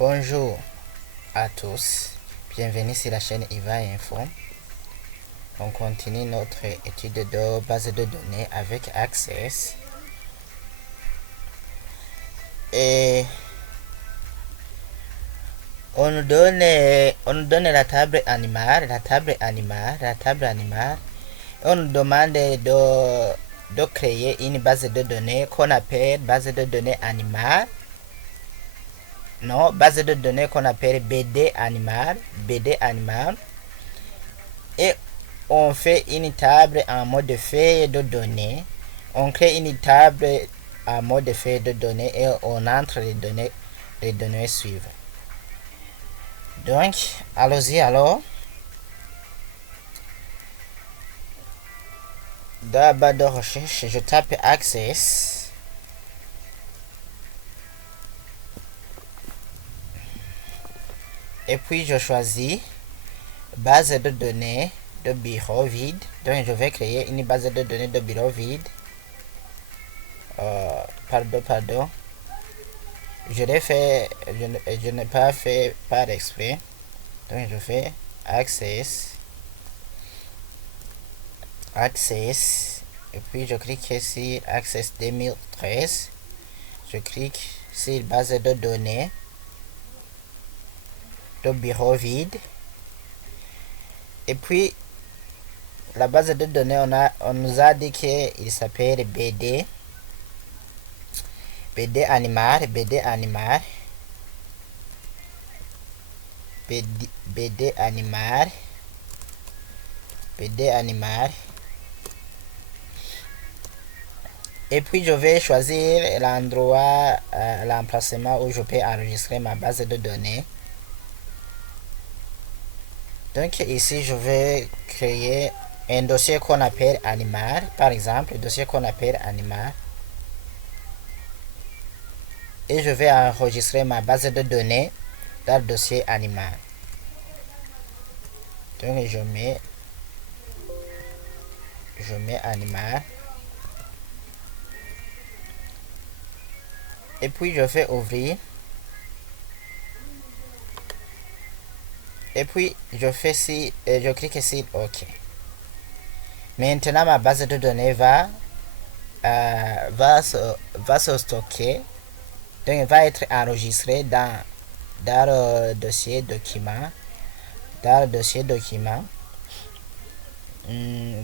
Bonjour à tous, bienvenue sur la chaîne IVA Info. On continue notre étude de base de données avec Access. Et on nous donne la table animale. On nous demande de créer une base de données qu'on appelle base de données animale. Non, base de données qu'on appelle BD animal. Et on fait une table en mode feuille de données. On crée une table en mode feuille de données et on entre les données suivantes. Donc, allons-y alors. Dans la barre de recherche, je tape Access. Et puis je choisis base de données de bureau vide. Donc je vais créer une base de données de bureau vide. Pardon. Je l'ai fait, je n'ai pas fait par exprès. Donc je fais Access. Et puis je clique sur Access 2013. Je clique sur base de données de bureau vide. Et puis la base de données, on nous a dit qu'il s'appelle BD animal. Et puis je vais choisir l'endroit, l'emplacement où je peux enregistrer ma base de données. Donc ici je vais créer un dossier qu'on appelle animal, par exemple, dossier qu'on appelle animal. Et je vais enregistrer ma base de données dans le dossier animal. Donc je mets animal. Et puis je fais ouvrir. Et puis je clique sur OK. Maintenant ma base de données va se stocker. Donc elle va être enregistrée dans le dossier document.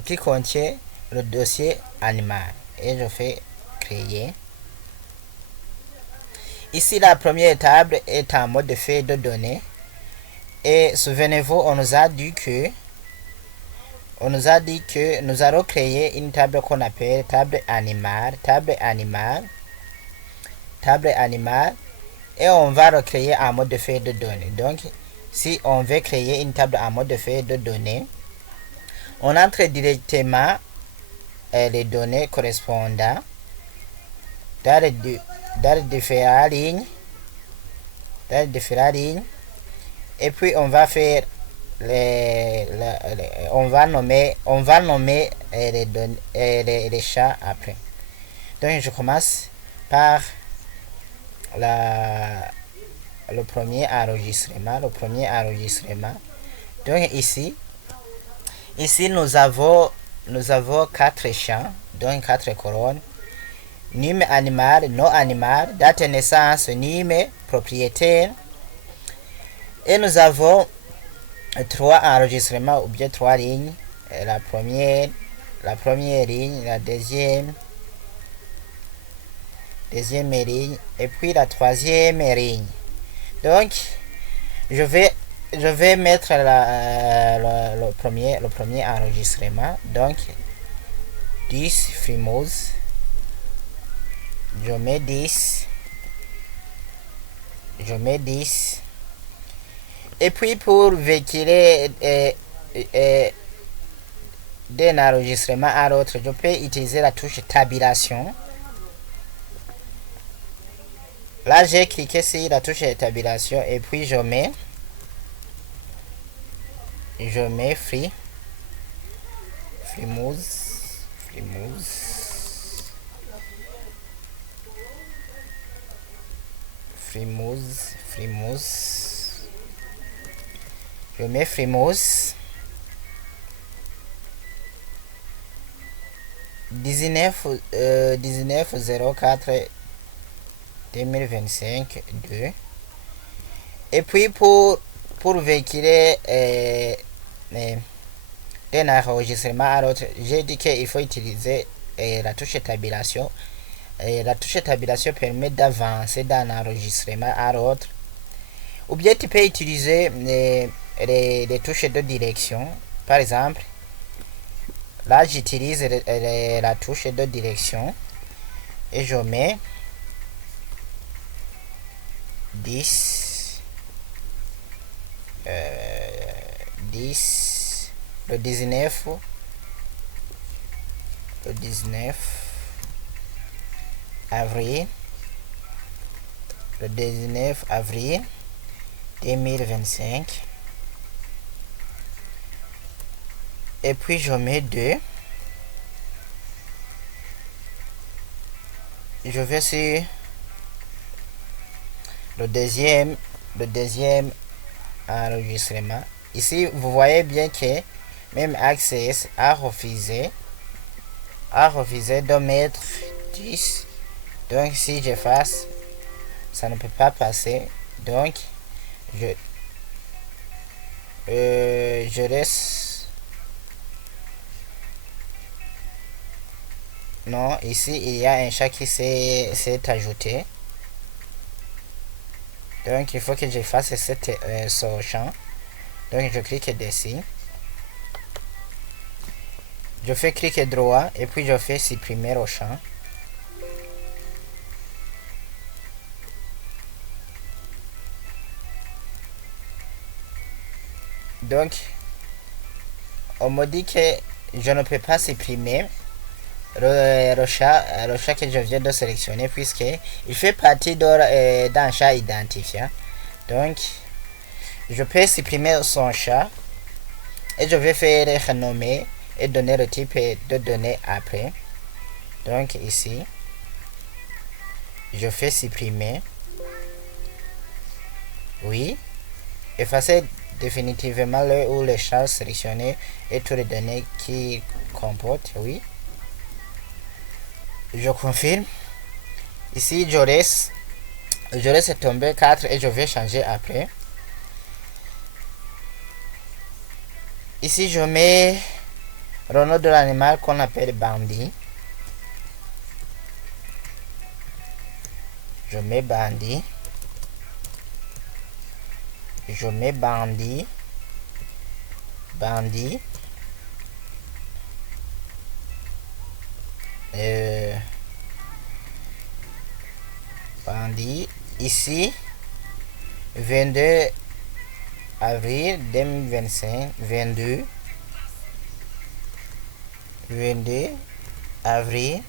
Qui contient le dossier animal. Et je fais créer. Ici la première table est en mode feuille de données. Et souvenez-vous, on nous a dit que nous allons créer une table qu'on appelle table animale. Et on va recréer en mode feuille de données. Donc si on veut créer une table en mode feuille de données, on entre directement les données correspondant dans les différentes lignes. Et puis on va faire on va nommer les champs après. Donc je commence par le premier enregistrement. Donc ici nous avons 4 champs, donc 4 colonnes. Nume animal, non animal, date de naissance, nume, propriétaire. Et nous avons 3 enregistrements ou bien 3 lignes. La première ligne, la deuxième ligne et puis la troisième ligne. Donc je vais mettre le premier enregistrement. Donc 10 Frimousse. Je mets 10. Et puis pour véhiculer d'un enregistrement à l'autre, je peux utiliser la touche tabulation. Là j'ai cliqué sur la touche tabulation et puis je mets Frimousse. Je mets Frimousse. 19/04/2025 2. Et puis pour véhiculer d'un enregistrement à l'autre, j'ai dit qu'il faut utiliser la touche tabulation. La touche tabulation permet d'avancer d'un enregistrement à l'autre. Ou bien tu peux utiliser les touches de direction. Par exemple, là j'utilise la touche de direction et je mets 10 le 19 avril 2025 et puis je mets 2. Je vais sur le deuxième enregistrement. Ici vous voyez bien que même Access a refusé de mettre 10. Donc si j'efface, ça ne peut pas passer. Donc je laisse. Non, ici il y a un chat qui s'est ajouté. Donc il faut que j'efface ce champ. Donc je clique dessus. Je fais clic droit et puis je fais supprimer au champ. Donc on me dit que je ne peux pas supprimer le chat que je viens de sélectionner puisque il fait partie d'un chat identifiant. Donc je peux supprimer son chat et je vais faire renommer et donner le type de données après. Donc ici je fais supprimer, oui, effacer définitivement le chat sélectionné et toutes les données qui comportent, oui. Je confirme. Ici je laisse tomber 4 et je vais changer après. Ici je mets le nom de l'animal qu'on appelle Bandit. Je mets Bandit. Bandit. Ici 22 avril 2025. 22 avril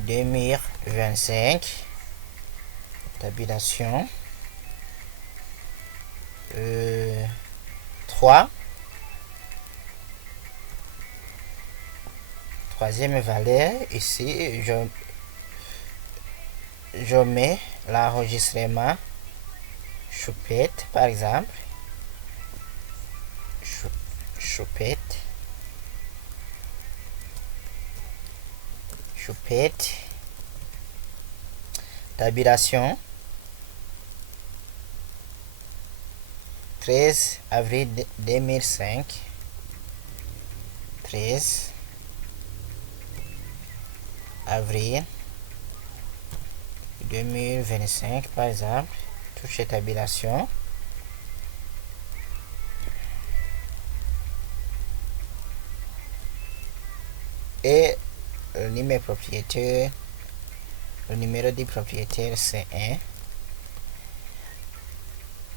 2025. Tabulation 3. Troisième valeur, ici je mets l'enregistrement choupette par exemple. Choupette. Tabulation 13 avril 2005. 13 avril 2025 par exemple. Touche tabulation. Et le numéro du propriétaire c'est 1.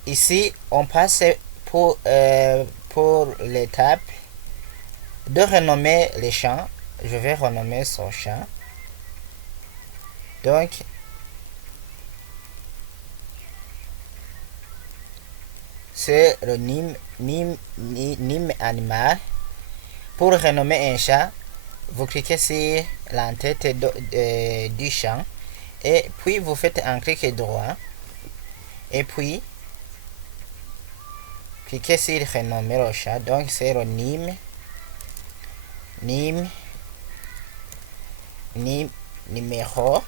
Ici on passe pour l'étape de renommer les champs. Je vais renommer son champ. Donc c'est le nim animal. Pour renommer un chat, vous cliquez sur l'entête du champ et puis vous faites un clic droit et puis cliquez sur le numéro chat, donc c'est le numéro